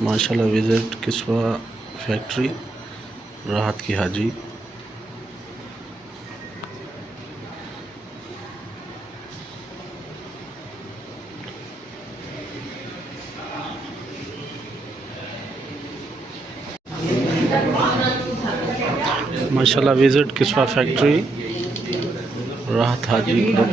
माशाल्लाह visit किस्वा factory राहत की हाजी। माशाल्लाह विज़िट किस्वा फैक्ट्री राहत हाजी ग्रुप।